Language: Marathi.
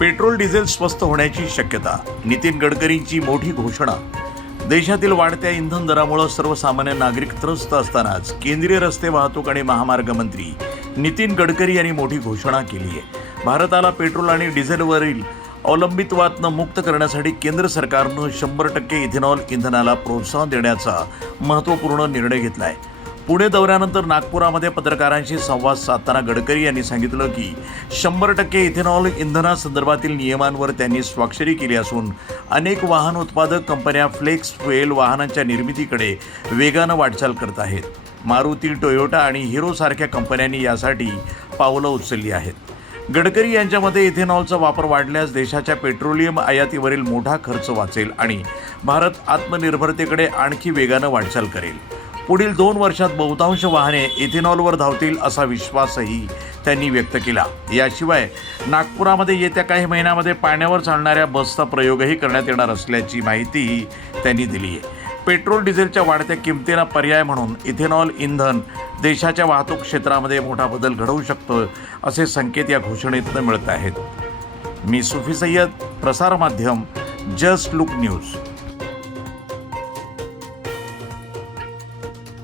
पेट्रोल डिझेल स्वस्त होण्याची शक्यता. नितीन गडकरींची मोठी घोषणा. देशातील वाढत्या इंधन दरामुळे सर्वसामान्य नागरिक त्रस्त असतानाच केंद्रीय रस्ते वाहतूक आणि महामार्ग मंत्री नितीन गडकरी यांनी मोठी घोषणा केली आहे. भारताला पेट्रोल आणि डिझेलवरील अवलंबित्वातून मुक्त करण्यासाठी केंद्र सरकारनं 100% इथेनॉल इंधनाला प्रोत्साहन देण्याचा महत्त्वपूर्ण निर्णय घेतला आहे. पुणे दौऱ्यानंतर नागपुरामध्ये पत्रकारांशी संवाद साधताना गडकरी यांनी सांगितलं की 100% इथेनॉल इंधनासंदर्भातील नियमांवर त्यांनी स्वाक्षरी केली असून अनेक वाहन उत्पादक कंपन्या फ्लेक्स फ्युएल वाहनांच्या निर्मितीकडे वेगानं वाटचाल करत आहेत. मारुती, टोयोटा आणि हिरोसारख्या कंपन्यांनी यासाठी पावलं उचलली आहेत. गडकरी यांच्या मते इथेनॉलचा वापर वाढल्यास देशाच्या पेट्रोलियम आयातीवरील मोठा खर्च वाचेल आणि भारत आत्मनिर्भरतेकडे आणखी वेगानं वाटचाल करेल. पुढील 2 वर्षात बहुतांश वाहने इथेनॉलवर धावतील असा विश्वासही त्यांनी व्यक्त केला. याशिवाय नागपुरामध्ये येत्या काही महिन्यामध्ये पाण्यावर चालणाऱ्या बसचा प्रयोगही करण्यात येणार असल्याची माहितीही त्यांनी दिली आहे. पेट्रोल डिझेलच्या वाढत्या किमतीला पर्याय म्हणून इथेनॉल इंधन देशाच्या वाहतूक क्षेत्रामध्ये मोठा बदल घडवू शकतं असे संकेत या घोषणेतून मिळत आहेत. मी सुफी सय्यद, प्रसार माध्यम जस्ट लुक न्यूज.